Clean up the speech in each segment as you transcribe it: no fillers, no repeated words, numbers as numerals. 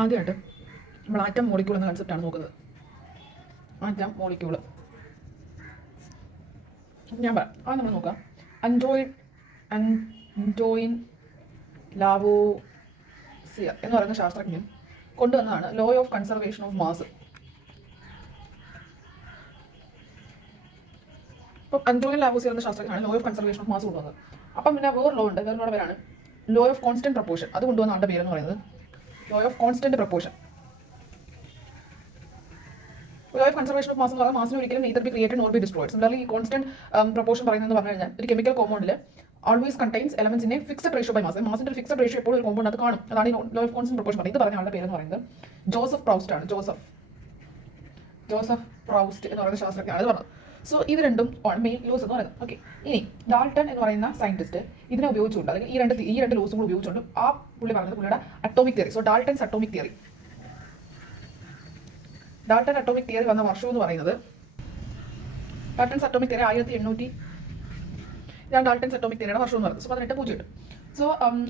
ആദ്യമായിട്ട് നമ്മൾ atom molecule എന്ന കൺസെപ്റ്റാണ് നോക്കുന്നത്. ആറ്റം മോളിക്യൂൾ ഞാൻ പറയാം. അത് നമ്മൾ നോക്കാം. അൻറ്റോയിൻ ലാവോസിയർ എന്ന് പറയുന്ന ശാസ്ത്രജ്ഞൻ കൊണ്ടുവന്നതാണ് law of conservation of mass. അപ്പം അൻറ്റോയിൻ ലാവോസിയർ എന്ന ശാസ്ത്രജ്ഞനാണ് law of conservation of mass കൊണ്ടുവന്നത്. അപ്പം പിന്നെ വേറെ ലോ ഉണ്ട്, വേറെ പേരാണ് ലോ ഓഫ് കോൺസ്റ്റന്റ് പ്രപ്പോർഷൻ. അത് കൊണ്ടുവന്ന ആളുടെ പേരെന്ന് പറയുന്നത് law of constant proportion. Law of conservation of mass എന്ന് പറഞ്ഞാൽ മാസിന് ഒരിക്കലും neither be created nor be destroyed. Similarly ഈ കോൺസ്റ്റന്റ് പ്രപ്പോർഷൻ പറയുന്നത് പറഞ്ഞു കഴിഞ്ഞാൽ ഒരു കെമിക്കൽ കോമ്പൗണ്ടിൽ always contains elements in a fixed ratio by mass. മാസിന്റെ ഒരു ഫിക്സഡ് റേഷ്യോ എപ്പോഴും ഒരു കോമ്പൗണ്ട് അത് കാണും. അതാണ് ഈ ലോ ഓഫ് കോൺസ്റ്റന്റ് പ്രപ്പോർഷൻ പറയുന്നത്. ഇത് പറഞ്ഞ ആളുടെ പേരെന്ന് പറയുന്നത് ജോസഫ് പ്രൗസ്റ്റ് ആണ്. ജോസഫ് പ്രൗസ്റ്റ് എന്ന് പറയുന്ന ശാസ്ത്രജ്ഞനാണ് ഇത് പറഞ്ഞത്. സോ ഇത് രണ്ടും മെയിൻ ലോസ് എന്ന് പറയുന്നത്. ഓക്കെ, ഇനി ഡാൾട്ടൺ എന്ന് പറയുന്ന സയന്റിസ്റ്റ് ഇതിനെ ഉപയോഗിച്ചുകൊണ്ട്, അല്ലെങ്കിൽ ഈ രണ്ട് ലോസും കൂടി ഉപയോഗിച്ചുകൊണ്ട് ആ പുള്ളി പറഞ്ഞത് പുള്ളിയുടെ atomic theory. So Dalton's atomic theory. Dalton atomic theory വന്ന വർഷം എന്ന് പറയുന്നത് ഡാൾട്ടൺസ് അറ്റോമിക് തിയറി 1800 ഇതാണ് ഡാൾട്ടൺസ് അറ്റോമിക് തിയറിയുടെ വർഷം എന്ന് പറയുന്നത്. So 1808. So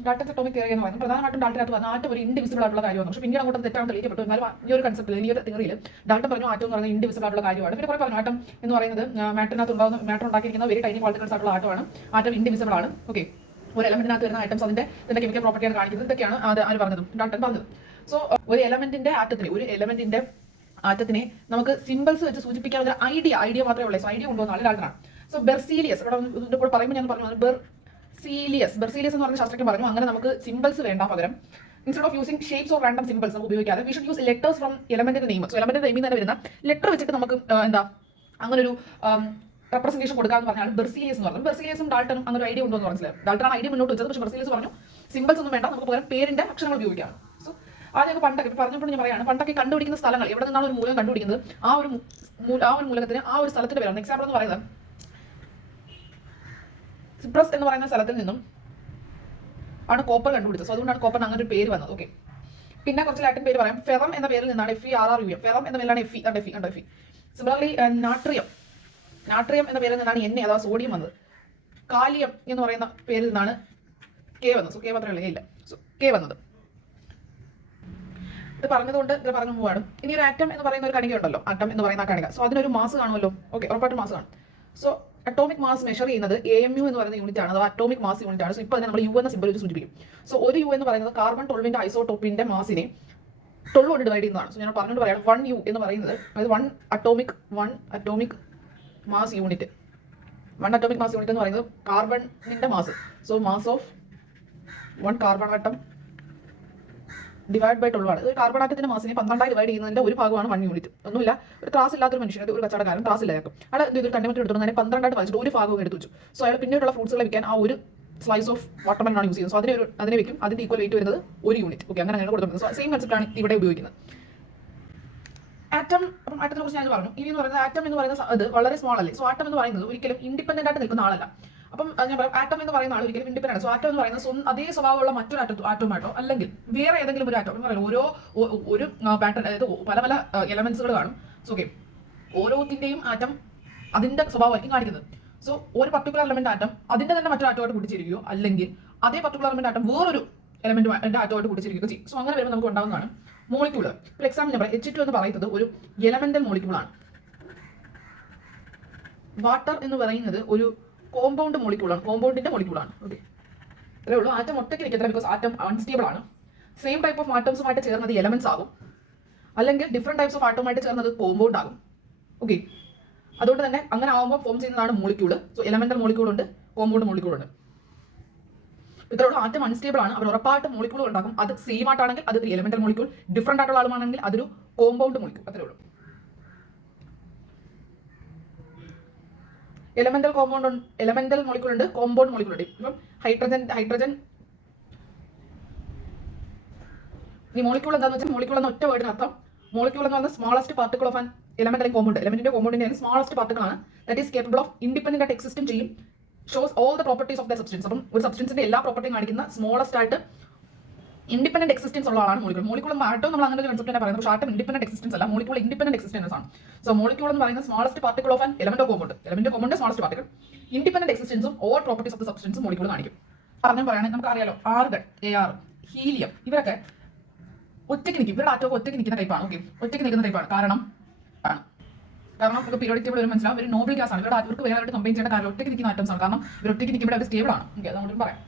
Dalton's atomic theory എന്ന് പറയുന്നത് പ്രധാനമായിട്ടും ഡാൾട്ടനകത്ത് പറഞ്ഞ ആറ്റം ഒരു ഇൻഡിവിസിബിൾ ആയിട്ടുള്ള കാര്യമാണ്. പക്ഷേ പിന്നീട് അങ്ങോട്ട് തെറ്റാണ് തെളിയിക്കപ്പെട്ടു. എന്നാലും ഈ ഒരു കൺസെപ്റ്റിൽ, ഈ ഒരു തിയറിയിൽ ഡാൾട്ടൺ പറഞ്ഞു ആറ്റം എന്ന് പറയുന്നത് ഇൻഡിവിസിബിൾ ആയിട്ടുള്ള കാര്യമാണ്. പിന്നെ കുറെ പറഞ്ഞു ആറ്റം എന്ന് പറയുന്നത് മാറ്റർ ഉണ്ടാക്കിയിരിക്കുന്ന വെരി ടൈനി പാർട്ടിക്കിൾസ് ആയിട്ടുള്ള ആറ്റമാണ്. ആറ്റം ഇൻഡിവിസിബിൾ ആണ്. ഓക്കെ, ഒരു എലമെന്റിനകത്ത് വരുന്ന ഐറ്റംസ് അതിന്റെ കെമിക്കൽ പ്രോപ്പർട്ടിയാണ് കാണിക്കുന്നത്. ഇതൊക്കെയാണ് ആര് പറഞ്ഞതും ഡാൾട്ടൺ പറഞ്ഞത്. സോ ഒരു എലമെന്റിന്റെ ആറ്റത്തിനെ നമുക്ക് സിമ്പിൾസ് വെച്ച് സൂചിപ്പിക്കാൻ ഒരു ഐഡിയ മാത്രമേ ഉള്ളൂ. സോ ഐഡിയ കൊണ്ടുവന്ന ആൾ ഡാൾട്ടനാണ്. സോ ബെർസീലിയസ് ഇവിടെ ഇതിന്റെ കൂടെ പറയുമ്പോൾ ഞാൻ പറഞ്ഞു ബെർസീലിയസ് എന്ന് പറഞ്ഞ ശാസ്ത്രജ്ഞൻ പറഞ്ഞു അങ്ങനെ നമുക്ക് സിമ്പിൾസ് വേണ്ട, പകരം instead of using shapes or random symbols നമുക്ക് ഉപയോഗിക്കാതെ we should use letters from എലമെന്റിന്റെ നെയിം. സോ എലമെന്റിന്റെ നെയിമിൽ തന്നെ വരുന്ന ലെറ്റർ വെച്ചിട്ട് നമുക്ക് അങ്ങനെ ഒരു റെപ്രസെന്റേഷൻ കൊടുക്കാന്ന് പറഞ്ഞാൽ ബെർസീലിയസ് എന്ന് പറഞ്ഞു. ബെർസീലിയസും ഡാൾട്ടനും അങ്ങനെ ഒരു ഐഡിയ ഉണ്ടോ എന്ന് മനസ്സിലായി. ഡാൾട്ടനാണ് ഐഡിയ മുന്നോട്ട് വെച്ചത്. പക്ഷേ ബെർസീലിയസ് പറഞ്ഞു സിമ്പിൾസ് ഒന്നും വേണ്ട, നമുക്ക് പകരം പേരിന്റെ അക്ഷരങ്ങൾ ഉപയോഗിക്കാം. സോ ആദ്യമൊക്കെ പണ്ടൊക്കെ പറഞ്ഞപ്പോൾ ഞാൻ പറയാണ്, പണ്ടൊക്കെ കണ്ടുപിടിക്കുന്ന സ്ഥലങ്ങൾ എവിടെ നിന്നാണ് ഒരു മൂലകം കണ്ടുപിടിക്കുന്നത്, ആ ഒരു മൂലകത്തിന് ആ ഒരു സ്ഥലത്തിന്റെ പേരാണ്. എക്സാമ്പിൾ എന്ന് പറയുന്നത് സിപ്രസ് എന്ന് പറയുന്ന സ്ഥലത്തിൽ നിന്നും ആണ് കോപ്പർ കണ്ടുപിടിച്ചത്. സോ അതുകൊണ്ടാണ് കോപ്പറിന് അങ്ങനെ ഒരു പേര് വന്നത്. ഓക്കെ, പിന്നെ കുറച്ച് ലാറ്റിൻ പേര് പറയാം. ഫെറം എന്ന പേരിൽ നിന്നാണ് FeRRUM. ഫെറം എന്ന പേരിലാണ് എഫ്. സിമിലർലി നാട്രിയം എന്ന പേരിൽ നിന്നാണ് എണ്ണ അഥവാ സോഡിയം വന്നത്. കാലിയം എന്ന് പറയുന്ന പേരിൽ നിന്നാണ് കെ വന്നത്. സോ കെ മാത്രമല്ല ഇല്ല. സോ കെ വന്നത്. ഇത് പറഞ്ഞതുകൊണ്ട് ഇത് പറഞ്ഞു പോവാണ്. ഇനി ഒരു ആറ്റം എന്ന് പറയുന്ന ഒരു കണിക ഉണ്ടല്ലോ, ആറ്റം എന്ന് പറയുന്ന കണിക. സോ അതിനൊരു മാസ് കാണുമല്ലോ. ഓക്കെ, ഉറപ്പായിട്ടും മാസ് കാണും. സോ അറ്റോമിക് മാസ് മെഷർ ചെയ്യുന്നത് AMU എന്ന് പറയുന്ന യൂണിറ്റ് ആണ്, അഥവാ അറ്റോമിക് മാസ് യൂണിറ്റ് ആണ്. സോ ഇപ്പോൾ തന്നെ നമ്മൾ U എന്ന സിമ്പിൾ വെച്ച് സൂചിപ്പിക്കും. സോ ഒരു U എന്ന് പറയുന്നത് കാർബൺ 12ന്റെ ഐസോടോപ്പിന്റെ മാസിനെ 12 കൊണ്ട് ഡിവൈഡ് ചെയ്യുന്നതാണ്. സോ ഞാൻ പറഞ്ഞുകൊണ്ട് പറയാം 1U എന്ന് പറയുന്നത് അതായത് 1 atomic mass unit. 1 atomic mass unit എന്ന് പറയുന്നത് കാർബണിന്റെ mass. So mass of 1 carbon atom divide by 12 ആണ്. ഒരു കാർബൺ ആറ്റത്തിന്റെ മാസിനെ 12 ഡിവൈഡ് ചെയ്യുന്നതിന്റെ ഒരു ഭാഗമാണ് 1 യൂണിറ്റ്. ഒന്നുമില്ല, ഒരു ക്ലാസ് ഇല്ലാത്തൊരു മനുഷ്യൻ, ഒരു കച്ചവടക്കാരൻ ക്ലാസ് ഇല്ലായിരിക്കും. അവിടെ ഒരു കണ്ടെയ്നർ എടുത്തുകൊണ്ട് 12 വലിച്ചിട്ട് ഒരു ഭാഗവും എടുത്തു വെച്ചു. സോ അയാൾ പിന്നീടുള്ള ഫ്രൂട്ട്സുകളെ വിൽക്കാൻ ആ ഒരു സ്ലൈസ് ഓഫ് വാട്ടർമെലൺ ആണ് യൂസ് ചെയ്യുന്നത്. സോ അതിനെ വെക്കും. അതിന്റെ ഈക്വൽ വെയിറ്റ് വരുന്നത് 1 യൂണിറ്റ്. ഓക്കെ, അങ്ങനെ കൊടുക്കുന്നത്. സോ സെയിം കൺസെപ്റ്റ് ആണ് ഇവിടെ ഉപയോഗിക്കുന്നത്. ആറ്റത്തിനെ കുറിച്ച് ഞാൻ പറഞ്ഞു. ഇനി എന്ന് പറയുന്നത് ആറ്റം എന്ന് പറയുന്ന അത് വളരെ സ്മോൾ അല്ലേ. സോ ആറ്റം എന്ന് പറയുന്നത് ഒരിക്കലും ഇൻഡിപെൻഡന്റ് ആയിട്ട് നിൽക്കുന്ന ആളല്ല. അപ്പം ഞാൻ പറയാം ആറ്റം എന്ന് പറയുന്ന ആൾ ഒരിക്കലും ഇൻഡിപെൻഡന്റ്. സോ ആറ്റം എന്ന് പറയുന്നത് അതേ സ്വഭാവമുള്ള മറ്റൊരു ആറ്റമായിട്ടോ അല്ലെങ്കിൽ വേറെ ഏതെങ്കിലും ഒരു ആറ്റം എന്ന് പറയുന്നത് ഒരു പാറ്റേൺ, അതായത് പല എലമെന്റ്സുകൾ കാണും. സോ ഓക്കെ, ഓരോത്തിന്റെയും ആറ്റം അതിന്റെ സ്വഭാവമായിരിക്കും കാണിക്കുന്നത്. സോ ഒരു പർട്ടിക്കുലർ എലമെന്റ് ആറ്റം അതിന്റെ തന്നെ മറ്റൊരു ആറ്റമായിട്ട് കൂട്ടിച്ചേരുകയോ അല്ലെങ്കിൽ അതേ പർട്ടിക്കുലർ എലമെന്റ് ആറ്റം വേറൊരു എലമെന്റ് ആറ്റമായിട്ട് കൂട്ടിച്ചേരുകയോ ചെയ്യും. സോ അങ്ങനെ വരുമ്പോൾ നമുക്ക് ഉണ്ടാകുന്നതാണ് മോളിക്യൂൾ. ഫോർ എക്സാമ്പിൾ ഞാൻ പറയാം, H2 എന്ന് പറയുന്നത് ഒരു എലമെന്റൽ മോളിക്യൂളാണ്. വാട്ടർ എന്ന് പറയുന്നത് ഒരു കോമ്പൗണ്ട് മോളിക്യൂളാണ്, കോമ്പൗണ്ടിന്റെ മോളിക്യൂളാണ്. ഓക്കെ, അത്രേ ഉള്ളൂ. ആറ്റം ഒറ്റയ്ക്ക് നിൽക്കത്തില്ല, ബിക്കോസ് ആറ്റം അൺസ്റ്റേബിൾ ആണ്. സെയിം ടൈപ്പ് ഓഫ് ആറ്റംസുമായിട്ട് ചേർന്നത് എലമെന്റ്സ് ആകും, അല്ലെങ്കിൽ ഡിഫറെന്റ് ടൈപ്സ് ഓഫ് ആറ്റവുമായിട്ട് ചേർന്നത് കോമ്പൗണ്ട് ആകും. ഓക്കെ, അതുകൊണ്ട് തന്നെ അങ്ങനെ ആകുമ്പോൾ ഫോം ചെയ്യുന്നതാണ് മോളിക്യൂൾ. സോ എലമെന്റൽ മോളിക്യൂൾ ഉണ്ട്, കോമ്പൗണ്ട് മോളിക്യൂൾ ഉണ്ട്. ഇത്രേ ഉള്ളൂ. ആറ്റം അൺസ്റ്റേബിൾ ആണ്, അവർ ഉറപ്പായിട്ട് മോളിക്യൂൾ ഉണ്ടാക്കും. അത് സെയിം ആയിട്ടാണെങ്കിൽ അത് എലമെന്റൽ മോളിക്യൂൾ, ഡിഫറെന്റ് ആയിട്ടുള്ള ആളുമാണെങ്കിൽ അതൊരു കോമ്പൗണ്ട് മോളിക്യൂൾ. അത്രേ ഉള്ളൂ. എലമെന്റൽ മോളിക്യൂൾ ഉണ്ട്, കോമ്പൗണ്ട് മോളിക്യൂൾ ഉണ്ട്. ഇപ്പം ഹൈഡ്രജൻ ഈ മോളിക്യൂൾ എന്താണെന്ന് വെച്ചാൽ മോളിക്യൂൾ എന്ന ഒറ്റ വേർഡിന് അർത്ഥം മോളിക്യൂൾ എന്ന് പറയുന്നത് smallest particle of an element അല്ലെങ്കിൽ കോമ്പൗണ്ട്. എലമെന്റിന്റെ കോമ്പൗണ്ടിന്റെ സ്മോളസ്റ്റ് പാർട്ടിക്കിൾ ആണ്. That is capable of independent ആയിട്ട് എക്സിസ്റ്റും ചെയ്യും. Shows all the properties of the substance. അപ്പം ഒരു സബ്സ്റ്റൻസിന്റെ എല്ലാ പ്രോപ്പർട്ടിയും കാണിക്കുന്ന സ്മോളസ്റ്റ് ആയിട്ട് ഇൻഡിപെൻഡന്റ് എക്സിസ്റ്റൻസ് ഉള്ള ആളാണ് മോളിക്യൂൾ. മോളിക്യൂൾ ആറ്റം നമ്മൾ അങ്ങനെ ഒരു കൺസെപ്റ്റ് തന്നെ പറയുന്നത്. പക്ഷേ ആറ്റം ഇൻഡിപെൻഡന്റ് എക്സിസ്റ്റൻസ് അല്ല, മോളിക്യൂൾ ഇൻഡിപെൻഡന്റ് എക്സിസ്റ്റൻസ് ആണ്. സോ മോളിക്യൂൾ എന്ന് പറയുന്നത് smallest particle of an element compound. Element compound smallest particle, independent എക്സിസ്റ്റൻസും ഓൾ പ്രോപ്പർട്ടീസ് ഓഫ് ദ സബ്സ്റ്റൻസും മോളിക്യൂൾ കാണിക്കും. പറയുകയാണെങ്കിൽ നമുക്ക് അറിയാലോ, ആർഗൺ, AR, ഹീലിയം, ഇവരൊക്കെ ഒറ്റയ്ക്ക് നിൽക്കും. ഇവരുടെ ആറ്റമൊക്കെ ഒറ്റയ്ക്ക് നിൽക്കുന്ന ടൈപ്പാണ്. ഓക്കെ, ഒറ്റയ്ക്ക് നിൽക്കുന്ന ടൈപ്പാണ്. കാരണം നമുക്ക് പീരിയോഡിക് ടേബിൾ ഒരു മനസ്സിലാവും. ഒരു നോബിൾ ഗ്യാസ് ആണ്. ഇവർക്ക് വേറെ കമ്പൈൻ ചെയ്യേണ്ട കാര്യം ഒറ്റയ്ക്ക് നിൽക്കുന്ന ആറ്റംസ് ആണ്. കാരണം ഇവർ ഒറ്റയ്ക്ക് നിൽക്കുമ്പോൾ അവർ സ്റ്റേബിൾ ആണ്. ഓക്കെ, അതുകൊണ്ട് പറയാം.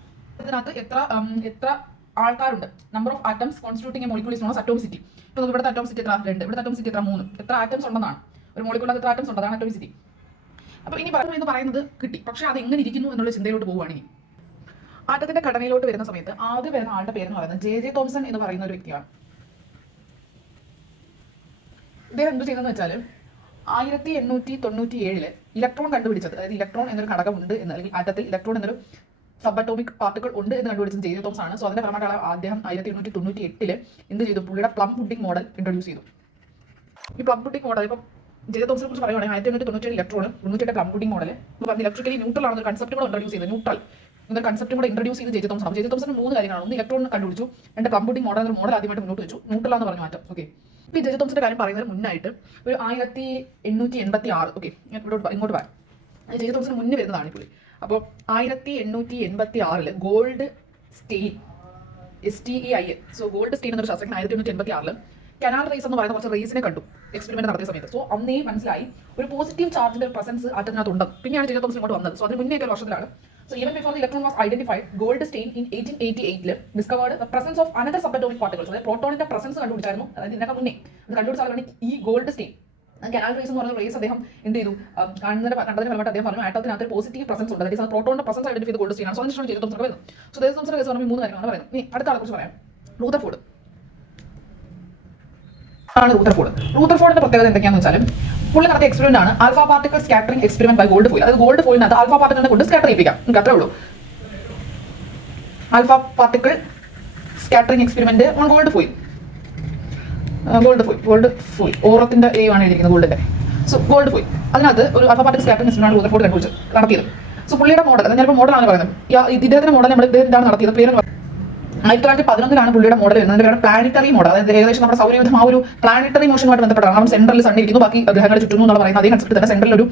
ഇതിനകത്ത് എത്ര ആൾക്കാരുണ്ട്, number of atoms constituting A molecule is known as atomicity. ഇപ്പോൾ നമുക്ക് ഇവിടുത്തെ അറ്റോമിസിറ്റി എത്ര 2, ഇവിടുത്തെ അറ്റോമിസിറ്റി എത്ര 3, എത്ര ആറ്റംസ് ഉണ്ടെന്നാണ്. ഒരു മോളിക്യൂളിൽ എത്ര ആറ്റംസ് ഉണ്ട്, അതാണ് അറ്റോമിസിറ്റി. അപ്പോൾ ഇനി പറയുന്നത് കിട്ടി. പക്ഷേ അത് എങ്ങനെ ഇരിക്കുന്നു എന്നുള്ള ചിന്തയിലോട്ട് പോവുകയാണെങ്കിൽ ആറ്റത്തിന്റെ ഘടനയിലോട്ട് വരുന്ന സമയത്ത് ആദ്യം വരുന്ന ആളുടെ പേരെന്ന് പറയുന്നത് ജെ തോംസൺ എന്ന് പറയുന്ന ഒരു വ്യക്തിയാണ്. ഇദ്ദേഹം എന്ത് ചെയ്തെന്ന് വെച്ചാൽ 1897 ഇലക്ട്രോൺ കണ്ടുപിടിച്ചത്, അതായത് ഇലക്ട്രോൺ എന്നൊരു ഘടകമുണ്ട് എന്ന്, അല്ലെങ്കിൽ ആറ്റത്തിൽ ഇലക്ട്രോൺ എന്നൊരു സബ് അറ്റോമിക് പാർട്ടിക്കിൾ ഉണ്ട് എന്ന് കണ്ടുപിടിച്ചത് ജെ തോംസൺ ആണ്. സോ അതിന്റെ പരമായിട്ട് അദ്ദേഹം 1898 എന്ത് ചെയ്തു, പുള്ളിയുടെ പ്ലം പുഡിംഗ് മോഡൽ ഇൻട്രൊഡ്യൂസ് ചെയ്തു. ഈ പ്ലം പുഡിംഗ് മോഡൽ ഇപ്പം ജെ തോംസനെ കുറിച്ച് പറയുകയാണെങ്കിൽ 1897 ഇലക്ട്രോൺ 98 പ്ലം പുഡിംഗ് മോഡൽ എന്ന് പറഞ്ഞ് ഇലക്ട്രിക്കലി ന്യൂട്രൽ ആണ് ഒരു കൺസെപ്റ്റ് കൂടെ ഇൻട്രൊഡ്യൂസ് ചെയ്തത്. ന്യൂട്രൽ എന്നൊരു കൺസെപ്റ്റ് കൂടെ ഇൻട്രൊഡ്യൂസ് ചെയ്ത് ജെ തോംസൺ. ജെ തോംസൺ 3 കാര്യങ്ങളാണ്. ഒന്ന് ഇലക്ട്രോൺ കണ്ടുപിടിച്ചു, 2 പ്ലം പുഡിംഗ് മോഡൽ എന്നൊരു മോഡൽ ആദ്യമായിട്ട് മുന്നോട്ട് വെച്ചു, ന്യൂട്രൽ എന്ന് പറഞ്ഞു മാറ്റം. ഓക്കെ, ഇപ്പോൾ ഈ ജെ തോംസന്റെ കാര്യം പറയുന്നതിന് മുന്നായിട്ട് ഒരു 1886, ഓക്കെ ഞാൻ ഇങ്ങോട്ട് പറയാം. ജെ തോംസന് മുന്നേ വരുന്നതാണ് പുള്ളി. അപ്പോൾ 1886 Goldstein STEIN, so Goldstein എന്നൊരു ശാസ്ത്രജ്ഞൻ 1886 കനാൽ റേസ് എന്ന് പറയുന്ന കുറച്ച് റേസിനെ കണ്ടു എക്സ്പെരിമെന്റ് നടത്തിയ സമയത്ത്. സോ അന്നേ മനസ്സിലായി ഒരു പോസിറ്റീവ് ചാർജിന്റെ പ്രസൻസ് ആറ്റത്തിനകത്തുണ്ട്. പിന്നെയാണ് ജെ തോംസൺ ഇങ്ങോട്ട് വന്നത്. സോ അതിന് മുന്നേ ഒരു വർഷത്തിലാണ്. So even before the electron was identified, Goldstein in 1888 discovered the presence of another subatomic particles. അതായത് പ്രോട്ടോണിന്റെ പ്രസൻസ് കണ്ടുപിടിച്ചായിരുന്നു. അതായത് ഇതിനൊക്കെ മുന്നേ അത് കണ്ടുപിടിച്ചാലാണ് ഈ ഗോൾഡ്സ്റ്റെയിൻ കനാൽ റേസ് എന്ന് പറയുന്ന റേസ് അദ്ദേഹം എന്ത് ചെയ്തു, കണ്ടതിന് ഫലമായിട്ട് അദ്ദേഹം പറഞ്ഞു ആറ്റത്തിനകത്ത് പോസിറ്റീവ് പ്രസൻസ് ഉണ്ട്. അതായത് പ്രോട്ടോണിന്റെ പ്രസൻസ് ഐഡന്റിഫൈ ചെയ്ത് ഗോൾഡ്സ്റ്റെയിൻ ആണ്. സോ അതിനുശേഷം ജെ തോംസൺ വരുന്നത്. സോ ജെ തോംസൺ കേസ് പറയുമ്പോൾ 3 കാര്യങ്ങളാണ് പറയുന്നത്. ഇനി അടുത്ത ആളെ കുറിച്ച് പറയാം, റൂദർഫോർഡ് ആണ്. റൂദർഫോർഡിന്റെ പ്രത്യേകത എന്തൊക്കെയാണെന്ന് വെച്ചാൽ പുള്ളി നടത്തിയ എക്സ്പെരിമെന്റ് ആണ് alpha particle scattering experiment by gold foil. അതായത് ഗോൾഡ് ഫോയിലിനകത്ത് ആൽഫ പാർട്ടിക്കിളിനെ കൊണ്ട് സ്കാറ്റർ ചെയ്യിപ്പിക്കാം. നിങ്ങൾക്ക് അത്രേ ഉള്ളൂ. Alpha particle scattering experiment on gold foil. ഓറത്തിന്റെ A ആണ് എഴുതിയിരിക്കുന്നത് ഗോൾഡിന്റെ. സോ ഗോൾഡ് ഫോയിൽ അതിനകത്ത് ഒരു alpha particle scattering experiment Rutherford നടത്തിയത്. സോ പുള്ളിയുടെ മോഡൽ, ഞാനിപ്പോൾ മോഡലാണ് പറയുന്നത്. ഇദ്ദേഹത്തിന്റെ മോഡൽ നമ്മൾ ഇദ്ദേഹം നടത്തിയത്. പേര് 1911 പുള്ളിയുടെ മോഡൽ വരുന്നത്. അതിന്റെ പേരാണ് പ്ലാനറ്ററി മോഡൽ. അതായത് ഏകദേശം നമ്മുടെ സൗരയൂഥം ആ ഒരു പ്ലാനറ്ററി മോഷനുമായിട്ട് ബന്ധപ്പെട്ടാണ്. നമ്മൾ സെൻട്രലിൽ സൺ ഇരിക്കുന്നു, ബാക്കി ഗ്രഹങ്ങൾ ചുറ്റുന്നു എന്നുള്ള പറയുന്നത് അതേ കൺസെപ്റ്റ് തന്നെ. സെൻട്രലിൽ ഒരു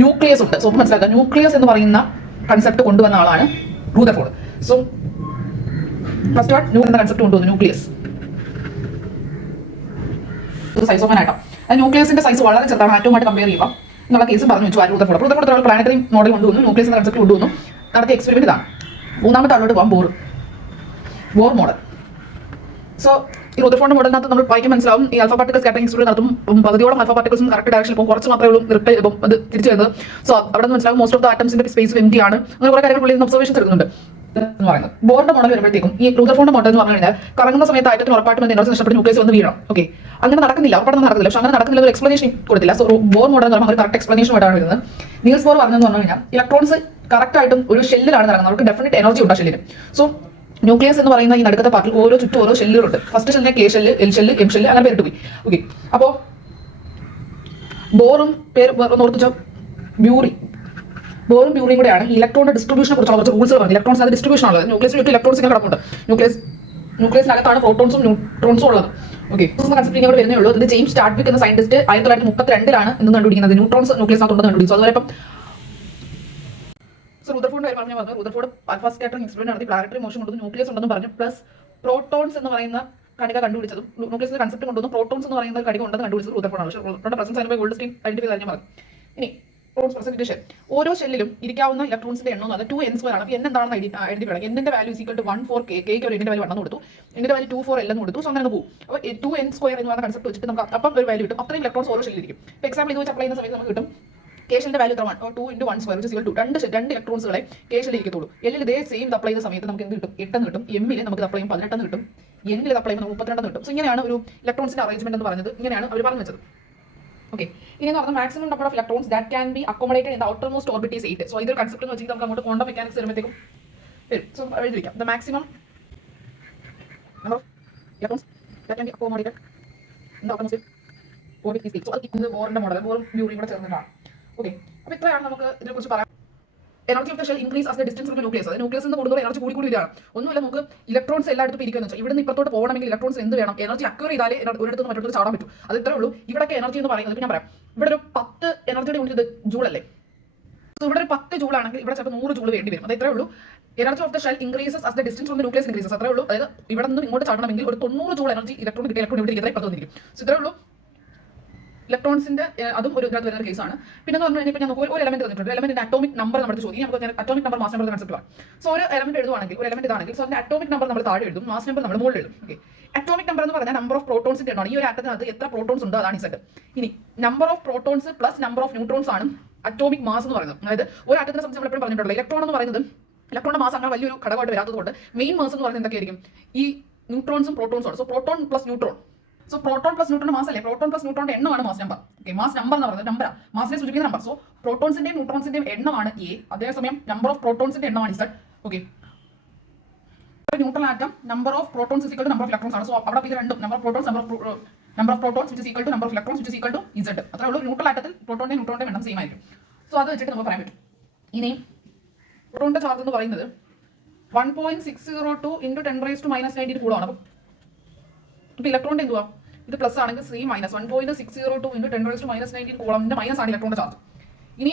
ന്യൂക്ലിയസ് ഉണ്ട്. സോ മനസ്സിലാക്കുക, ന്യൂക്ലിയസ് എന്ന് പറയുന്ന കൺസെപ്റ്റ് കൊണ്ടുവന്ന ആളാണ് റൂദർഫോർഡ്. സോ ഫസ്റ്റ് വാട്ട് എന്ന കൺസെപ്റ്റ് കൊണ്ടുവന്നു, nucleus. Size of an atom. ന്യൂക്ലിയസിന്റെ സൈസ് വളരെ ചെറുതാണ് ആറ്റവുമായിട്ട് കമ്പയർ ചെയ്യുക എന്നുള്ള കേസ് പറഞ്ഞു വെച്ചു റൂദർഫോർഡ്. പ്ലാനറ്ററി മോഡൽ കൊണ്ടുവന്നു, ന്യൂക്ലിയസ് എന്ന കൺസെപ്റ്റ് കൊണ്ടുവന്നു, നടത്തിയ എക്സ്പെരിമെന്റ് ഇതാണ്. മൂന്നാമത്തെ ആളോട്ട് പോകാം, ബോർ മോഡൽ. സോ ഈ റൂദർഫോർഡ് മോഡലിനകത്ത് നമ്മൾ വായിക്കാൻ മനസ്സിലാവും ഈ ആൽഫ പാർട്ടിക്കിൾ സ്കാറ്ററിംഗ് എക്സ്പെരിമെന്റ് നടത്തും. പകുതിയോളം ആൽഫ പാർട്ടിക്കിൾസും കറക്റ്റ് ഡയറക്ഷനിൽ പോകും, കുറച്ച് മാത്രമേ ഉള്ളൂ അത് തിരിച്ചു വരുന്നത്. സോ അവിടെ നിന്ന് മനസ്സിലാവും മോസ്റ്റ് ഓഫ് ദ ആറ്റംസിന്റെ സ്പേസ് എംപ്റ്റി ആണ്. അങ്ങനെ കുറെ കാര്യങ്ങൾ പുള്ളി ഒബ്സർവേഷൻസ് എടുക്കുന്നുണ്ട് എന്ന് പറയുന്നത്. ബോറിന്റെ മോഡൽ വരുമ്പോഴത്തേക്കും ഈ റൂദർഫോർഡ് മോഡൽ എന്ന് പറഞ്ഞു കഴിഞ്ഞാൽ കറങ്ങുന്ന സമയത്ത് ആറ്റത്തിന് ഉറപ്പായിട്ടും എനർജി നഷ്ടപ്പെട്ട് ന്യൂക്ലിയസ് വന്ന് വീഴണം. ഓക്കെ, അങ്ങനെ നടക്കുന്നില്ല, ഉറപ്പായിട്ടും നടക്കുന്നില്ല. പക്ഷെ അങ്ങനെ നടക്കുന്നില്ല, ഒരു എക്സ്പ്ലനേഷൻ കൊടുത്തില്ല. സോ ബോർ മോഡൽ എന്ന് പറയുമ്പോൾ ഒരു കറക്റ്റ് എക്സ്പ്ലനേഷൻ ആയിട്ടാണ് വരുന്നത്. നീൽസ് ബോർ പറഞ്ഞതെന്ന് പറഞ്ഞു കഴിഞ്ഞാൽ ഇലക്ട്രോൺസ് കറക്റ്റ് ആയിട്ടും ഒരു ഷെല്ലിലാണ് നടക്കുന്നത്. അവർക്ക് ഡെഫിനറ്റ് എനർജി ഉണ്ട് ആ ഷെല്ലിന്. സോ ന്യൂക്ലിയസ് എന്ന് പറയുന്ന ഈ നടുക്കത്തെ പാർട്ടിൽ ഓരോ ചുറ്റും ഓരോ ഷെല്ലുകളുണ്ട്. ഫസ്റ്റ് ഷെല്ലിനെ K shell, L shell, M shell അങ്ങനെ പേരിട്ട് പോയി. ഓക്കെ, അപ്പോൾ ബോറും പേര് ഓർത്തിച്ച ബോറും ബ്യൂറിയും കൂടെയാണ് ഇലക്ട്രോണിന്റെ ഡിസ്ട്രിബ്യൂഷനെ കുറിച്ചുള്ള കുറച്ച് റൂൾസ് പറഞ്ഞത്. ഇലക്ട്രോൺസ് അത് ഡിസ്ട്രിബ്യൂഷൻ ഉള്ളത്. ന്യൂക്ലിയസ് ചുറ്റും ഇലക്ട്രോൺസ് ഇങ്ങനെ കിടപ്പുണ്ട്. ന്യൂക്ലിയസിനകത്താണ് പ്രോട്ടോൺസും ന്യൂട്രോൺസും ഉള്ളത്. ഓക്കെ, കൺസെപ്റ്റ് ഇങ്ങനെ വരുന്നേ ഉള്ളൂ. ഇത് ജെയിംസ് ചാഡ്വിക് എന്ന സയന്റിസ്റ്റ് 1932 എന്ന് കണ്ടുപിടിക്കുന്നത് ന്യൂട്രോൺസ് ന്യൂക്ലിയസിനകത്തുണ്ടെന്ന് കണ്ടുപിടിച്ചു. അതുവരെ ഇപ്പം റൂദർഫോർഡ് പറഞ്ഞു വന്നു. റൂദർഫോർഡ് ആൽഫ സ്കാറ്ററിംഗ് എക്സ്പെരിമെന്റ് നടത്തി പ്ലാനറ്ററി മോഷൻ കൊണ്ടുവന്നു, ന്യൂക്ലിയസ് ഉണ്ടെന്ന് പറഞ്ഞു. പ്ലസ് പ്രോട്ടോൺസ് എന്ന് പറയുന്ന കണിക കണ്ടുപിടിച്ചതും ന്യൂക്ലിയസിന്റെ കൺസെപ്റ്റ് കൊണ്ടുവന്നു. പ്രോട്ടോൺസ് എന്ന് പറയുന്ന കണിക ഉണ്ടെന്ന് കണ്ടുപിടിച്ചത് റൂദർഫോർഡ് ആണ്. പക്ഷേ റൂദർഫോർഡിന്റെ പ്രസൻസ് അതിനെ ഗോൾഡ്സ്റ്റെയിൻ ഐഡന്റിഫൈ ചെയ്യാൻ പറഞ്ഞു. ഇനി പ്രോട്ടോൺസ് പ്രസന്റേഷൻ, ഓരോ ഷെല്ലിലും ഇരിക്കാവുന്ന ഇലക്ട്രോൺസിന്റെ എണ്ണം എന്ന് 2n² ആണ്. n എന്താണെന്ന് ഐഡന്റിഫൈ ചെയ്യണം. n-ന്റെ value equal to 1/4 k. k ഒരു n-ന്റെ വാല്യൂ 1 കൊടുത്തു, n-ന്റെ വാല്യൂ 2/4 l എന്ന് കൊടുത്തു. സോ അങ്ങനെ പോകും. അപ്പോൾ 2n² എന്ന് പറയുന്ന കൺസെപ്റ്റ് വെച്ചിട്ട് നമുക്ക് അപ്പം ഒരു വാല്യൂ കിട്ടും. അത്രയും ഇലക്ട്രോൺസ് ഓരോ ഷെല്ലിൽ ഇരിക്കും. എക്സാമ്പിൾ ഇത് വെച്ച് അപ്ലൈ ചെയ്യുന്ന സമയത്ത് നമുക്ക് കിട്ടും K ഷെല്ലിന്റെ വാല്യൂ 2 × 1² 2 ഇലക്ട്രോൺസുകളെ K ഷെല്ലിൽ ഇരിക്കത്തുള്ളൂ. L-ൽ ഇതേ സെയിം അപ്ലൈ ചെയ്യുന്ന സമയത്ത് നമുക്ക് എന്ത് കിട്ടും? 8 എന്ന് കിട്ടും. M-ൽ നമുക്ക് അപ്ലൈ ചെയ്യുമ്പോൾ 18 എന്ന് കിട്ടും. N-ൽ അപ്ലൈ ചെയ്യുമ്പോൾ 32 എന്ന് കിട്ടും. സോ ഇങ്ങനെയാണ് ഒരു ഇലക്ട്രോൺസിന്റെ അറേഞ്ച്മെന്റ് എന്ന് പറയുന്നത്. ഇങ്ങനെയാണ് അവർ പറഞ്ഞു വെച്ചത്. ഓക്കെ, ഇനി പറഞ്ഞാൽ maximum number of electrons that can be accommodated in the outermost orbit is 8. So ഇതൊരു കൺസെപ്റ്റ് എന്ന് വെച്ചിട്ട് നമുക്ക് അങ്ങോട്ട് ക്വാണ്ടം മെക്കാനിക്സ് വരുമ്പോഴത്തേക്കും വരും. സോ എഴുതി വയ്ക്കാം, the maximum number of electrons that can be accommodated in the outermost orbit is 8. So അത് ബോറിന്റെ മോഡൽ, ബോറും ബ്യൂറിയും കൂടെ ചേർന്നിട്ടാണ്. ഓക്കെ, അപ്പോൾ ഇത്രയാണ് നമുക്ക് ഇതിനെക്കുറിച്ച് പറയാം. Energy of the shell increase as the distance from the nucleus. അത് ന്യൂക്ലിയസ് നിന്ന് കൂടുമ്പോൾ എനർജി കൂടി വരികയാണ്. ഒന്നുമില്ല, നമുക്ക് ഇലക്ട്രോൺസ് എല്ലായിടത്തും ഇരിക്കുകയെന്ന് വെച്ചാൽ ഇവിടെ നിന്ന് ഇപ്പുറത്തോട്ട് പോകണമെങ്കിൽ ഇലക്ട്രോൺസ് എന്ത് വേണം? എനർജി അക്വയർ ചെയ്താലേ ഒരിടത്ത് നിന്ന് മറ്റൊരു ചാടാൻ പറ്റും. അത് ഇത്രേ ഉള്ളൂ. ഇവിടെയൊക്കെ എനർജി എന്ന് പറയുന്നത് ഞാൻ പറയാം, ഇവിടെ ഒരു 10 എനർജിയുടെ യൂണിറ്റ് ജൂൾ അല്ലേ. സോ ഇവിടെ ഒരു 10 ജൂൾ ആണെങ്കിൽ ഇവിടെ ചിലപ്പോൾ 100 ജൂൾ വേണ്ടി വരും. അത് ഇത്രേ ഉള്ളൂ. Energy of the shell increases as the distance from the nucleus increases. അത്രേ ഉള്ളൂ. അതായത് ഇവിടെ നിന്ന് ഇങ്ങോട്ട് ചാടണമെങ്കിൽ ഒരു 90 ജൂൾ എനർജി ഇലക്ട്രോൺ കിട്ടിയ ഇലക്ട്രോൺ ഇവിടെ ഇരിക്കുന്നത് വന്നിരിക്കും. സോ ഇത്രേ ഉള്ളൂ ഇലക്ട്രോൺസിന്റെ അതും ഒരു ഇതിനകത്ത് വരുന്ന കേസാണ്. പിന്നെ എന്ന് പറഞ്ഞു കഴിഞ്ഞാൽ നമുക്ക് ഒരു എലമെന്റ് തന്നിട്ടുണ്ട്. എലമെന്റിന്റെ അറ്റോമിക് നമ്പർ നമ്മുടെ ചോദിക്കും. നമുക്ക് atomic number mass number concept ആണ്. സോ ഒരു എലമെന്റ് എഴുതുവാണെങ്കിൽ ഒരു എലമെന്റ് ഇതാണെങ്കിൽ സോ അതിന്റെ അറ്റോമിക് നമ്പർ നമ്മൾ താഴെ എഴുതും, മാസ് നമ്പർ നമ്മൾ മുകളിൽ എഴുതും. ഓക്കെ, അറ്റോമിക് നമ്പർ എന്ന് പറഞ്ഞാൽ നമ്പർ ഓഫ് പ്രോട്ടോൺസിന്റെ എണ്ണമാണ്. ഈ ഒരു ആറ്റത്തിനകത്ത് എത്ര പ്രോട്ടോൺസ് ഉണ്ട് അതാണ് ഇസെറ്റ്. ഇനി number of protons plus number of neutrons ആണ് അറ്റോമിക് മാസ് എന്ന് പറയുന്നത്. അതായത് ഒരു ആറ്റത്തിനെ സംബന്ധിച്ച് നമ്മൾ എപ്പോഴും പറഞ്ഞിട്ടുള്ളത് ഇലക്ട്രോൺ എന്ന് പറയുന്നത് ഇലക്ട്രോണിന്റെ മാസ് അങ്ങനെ വലിയൊരു ഘടകമായിട്ട് വരാത്തതുകൊണ്ട് മെയിൻ മാസ് എന്ന് പറയുന്നത് എന്തൊക്കെയായിരിക്കും? ഈ ന്യൂട്രോൺസും പ്രോട്ടോൺസും ആണ്. So proton plus neutron. So proton plus neutron mass അല്ലേ? പ്രോട്ടോൺ പ്ലസ് ന്യൂട്രോണിന്റെ എണ്ണമാണ് mass number. Okay, mass number എന്ന് പറയുന്നത് നമ്പർ മാസിനെ സൂചിപ്പിക്കുന്ന നമ്പർ. സോ പ്രോട്ടോൺസിന്റെയും ന്യൂട്രോൺസിന്റെയും എണ്ണമാണ് എ, അതേസമയം നമ്പർ ഓഫ് പ്രോട്ടോൺസിന്റെ എണ്ണമാണ് Z. Okay, neutral atom number of protons is equal to number of electrons ആണ്. സോ അവിടെ ഇത് രണ്ടും number of protons number of protons which is equal to number of electrons which is equal to Z. അത്രേ ഉള്ളൂ. Neutral ആറ്റത്തിൽ പ്രോട്ടോണിന്റെ ന്യൂട്രോണിന്റെ എണ്ണം same ആയിരിക്കും. So അത് വെച്ചിട്ട് നമുക്ക് പറയാൻ പറ്റും. ഇനി പ്രോട്ടോണിന്റെ ചാർജ് എന്ന് പറയുന്നത് 1.602 × 10⁻⁻⁹ കൂളമാണ്. അപ്പോൾ ഇലക്ട്രോണിന്റെ എന്തുവാ? ഇത് പ്ലസ് ആണെങ്കിൽ സി മൈനസ് 1.602 × 10⁻⁻⁹ കൂളമിന്റെ മൈനസ് ആണ് ഇലക്ട്രോണിന്റെ ചാർജ്. ഇനി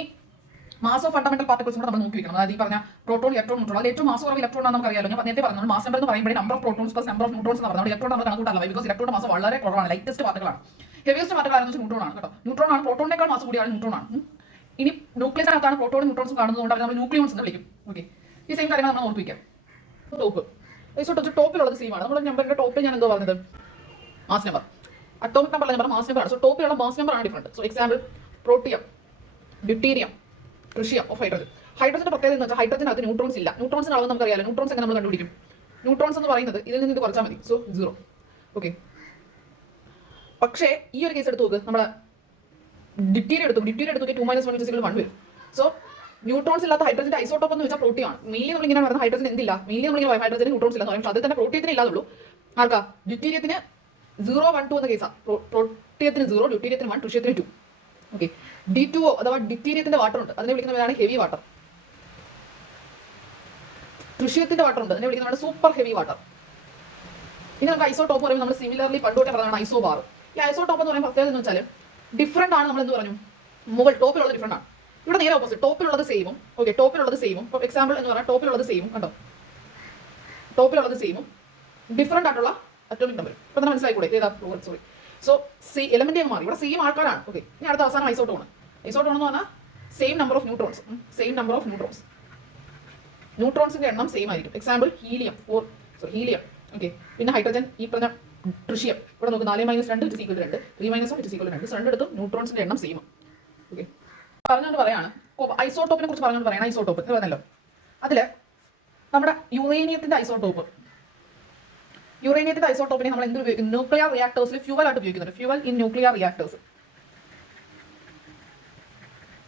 മാസ് ഓഫ് ഫണ്ടമെന്റൽ പാർട്ടിക്കിൾസ് കൂടെ നമ്മൾ നോക്കി വെക്കണം. അതായത് ഈ പറഞ്ഞ പ്രോട്ടോൺ ഇലക്ട്രോൺ ന്യൂട്രോൺ അതിൽ ഏറ്റവും മാസ് കുറവ് ഇലക്ട്രോൺ ആണെന്ന് നമുക്ക് അറിയാലോ. ഞാൻ നേരത്തെ പറഞ്ഞു മാസ് നമ്പർ എന്ന് പറയുമ്പോൾ number of protons plus number of neutrons എന്ന് പറഞ്ഞാൽ ഇലക്ട്രോൺ നമ്മൾ കണക്കൂട്ടല്ല. ബിക്കോസ് ഇലക്ട്രോൺ മാസ് വളരെ കുറവാണ്. ലൈറ്റസ്റ്റ് പാർട്ടികളാണ്. ഹെവിയസ്റ്റ് പാർട്ടികൾ ആണെന്ന് വെച്ചാൽ ന്യൂട്രോൺ ആണ് കേട്ടോ. ന്യൂട്രോൺ ആണ് പ്രോട്ടോണിനേക്കാൾ മാസ് കൂടിയാണ് ന്യൂട്രോൺ ആണ്. ഇനി ന്യൂക്ലിയസിനകത്താണ് പ്രോട്ടോണും ന്യൂട്രോൺസും കാണുന്നതുകൊണ്ട് അവർ നമ്മൾ ന്യൂക്ലിയോൺസ് എന്ന് വിളിക്കും. ഓക്കെ, ഈ സെയിം കാര്യങ്ങൾ നമ്മൾ ഓർപ്പിക്കാം. ടോപ്പ് ടോപ്പിലുള്ളത് സെയിം ആണ്. നമ്മൾ നമ്പറിന്റെ ടോപ്പിൽ ഞാൻ എന്തോ പറഞ്ഞത് mass number, atomic number number mass number ആണ്. സോ ടോപ്പിലുള്ള മാസ് നമ്പർ ആണ് different. So example protium, deuterium, tritium of hydrogen. ഹൈഡ്രജന്റെ പ്രത്യേകത എന്ന് വെച്ചാൽ ഹൈഡ്രജനകത്ത് ന്യൂട്രോൺസ് ഇല്ല. ന്യൂട്രോൺസിന് അളവ് നമുക്ക് അറിയാലോ. ന്യൂട്രോൺസ് എങ്ങനെ നമ്മൾ കണ്ടുപിടിക്കും? ന്യൂട്രോൺസ് എന്ന് പറയുന്നത് ഇതിൽ നിന്ന് ഇത് കുറച്ചാൽ മതി. സോ 0. ഓക്കെ, പക്ഷേ ഈ ഒരു കേസ് എടുത്ത് നോക്ക്. നമ്മുടെ ഡ്യൂട്ടീരിയം എടുത്തു 2 - 1 = 1 വരും. സോ ന്യൂട്രോൺസ് ഇല്ലാത്ത ഹൈഡ്രജന്റെ ഐസോട്ടോപ്പ് എന്ന് വെച്ചാൽ പ്രോട്ടിയാണ്. മെയിൻലി നമ്മൾ ഇങ്ങനെ പറയുന്നത് ഹൈഡ്രജൻ എന്തില്ല, മെയിൻലി നമ്മൾ ഹൈഡ്രജൻ ന്യൂട്രോൺസ് ഇല്ല എന്ന് പറയും. അതിൽ തന്നെ പ്രോട്ടിയത്തിന് ഇല്ലാതുള്ളൂ. ആർക്കാ? ഡ്യൂട്ടീരിയത്തിന് 0, 1, 2 എന്ന കേസാണ്. പ്രോട്ടിയത്തിന് 0, ഡ്യൂട്ടീരിയത്തിന് 1, ട്രിഷ്യത്തിന് 2. ഓക്കെ, D2O അഥവാ ഡ്യൂട്ടീരിയത്തിന്റെ വാട്ടർ ഉണ്ട്. അതിനെ വിളിക്കുന്നവരാണ് ഹെവി വാട്ടർ. ട്രിഷ്യത്തിന്റെ വാട്ടർ ഉണ്ട്. അതിനെ വിളിക്കുന്നവരാണ് സൂപ്പർ ഹെവി വാട്ടർ. ഇനി നമുക്ക് ഐസോട്ടോപ്പ് പറയുമ്പോൾ നമ്മൾ സിമിലർലി പണ്ടോട്ടെ പറഞ്ഞാണ് ഐസോബാർ. ഈ ഐസോട്ടോപ്പ് എന്ന് പറയുമ്പോൾ പ്രത്യേകത എന്ന് വെച്ചാൽ ഡിഫറെന്റ് ആണ്. നമ്മൾ എന്ത് പറഞ്ഞു? മുകൾ ടോപ്പിലുള്ളത് ഡിഫറെന്റ് ആണ്. ഇവിടെ നേരെ ഓപ്പോസിറ്റ്. ടോപ്പിലുള്ളത് സെയിമും. ഓക്കെ, ടോപ്പിലുള്ളത് സെയിമും. ഇപ്പോൾ എക്സാമ്പിൾ എന്ന് പറഞ്ഞാൽ ടോപ്പിലുള്ളത് സെയിമും കണ്ടോ, ടോപ്പിലുള്ളത് സെയിമും ഡിഫറെന്റ് ആയിട്ടുള്ള അറ്റോമിക് നമ്പർ. ഇപ്പൊ തന്നെ മനസ്സിലായിക്കൂടെ ഏതാ? സോറി. സോ സി എലമെന്റ് മാറി. ഇവിടെ സെയിം ആൾക്കാരാണ്. ഓക്കെ, ഇനി അടുത്ത അവസാനം ഐസോട്ടോൺ. ഐസോട്ടോൺ എന്ന് പറഞ്ഞാൽ same number of neutrons. Same number of neutrons. ന്യൂട്രോൺസിന്റെ എണ്ണം സെയിം ആയിരിക്കും. Example helium, helium. ഓക്കെ, പിന്നെ ഹൈഡ്രജൻ ഈ പറഞ്ഞ ട്രിഷ്യം. ഇവിടെ നമുക്ക് 4 - 2 = 2, 3 - 1 = 2. രണ്ടിടത്തും ന്യൂട്രോൺസിന്റെ എണ്ണം സെയിം. ഓക്കെ, പറഞ്ഞുകൊണ്ട് പറയാണ് ഐസോട്ടോപ്പിനെ കുറിച്ച് പറഞ്ഞുകൊണ്ട് പറയണം. ഐസോട്ടോപ്പ് എന്ന് പറഞ്ഞല്ലോ, അതില് നമ്മുടെ യുറേനിയത്തിന്റെ ഐസോട്ടോപ്പ്. യുറേനിയത്തിന്റെ ഐസോട്ടോപ്പിനെ നമ്മൾ എന്ത് ഉപയോഗിക്കുന്നു? ന്യൂക്ലിയർ റിയാക്ടേഴ്സിൽ ഫ്യൂവൽ ആയിട്ട് ഉപയോഗിക്കുന്നുണ്ട്. Fuel in nuclear reactors.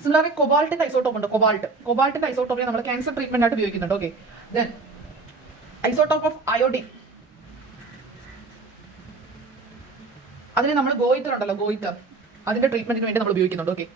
Similarly കൊബാൾട്ടിന്റെ ഐസോട്ടോപ്പ് ഉണ്ട്. കൊബാൾട്ടിന്റെ ഐസോട്ടോപ്പിനെ നമ്മൾ ക്യാൻസർ ട്രീറ്റ്മെന്റ് ആയിട്ട് ഉപയോഗിക്കുന്നുണ്ട്. Okay, then isotope of iodine, അതിനെ നമ്മൾ ഗോയിറ്റർ ഉണ്ടല്ലോ, ഗോയിറ്റർ, അതിന്റെ ട്രീറ്റ്മെന്റിന് വേണ്ടി നമ്മൾ ഉപയോഗിക്കുന്നുണ്ട്. ഓക്കെ,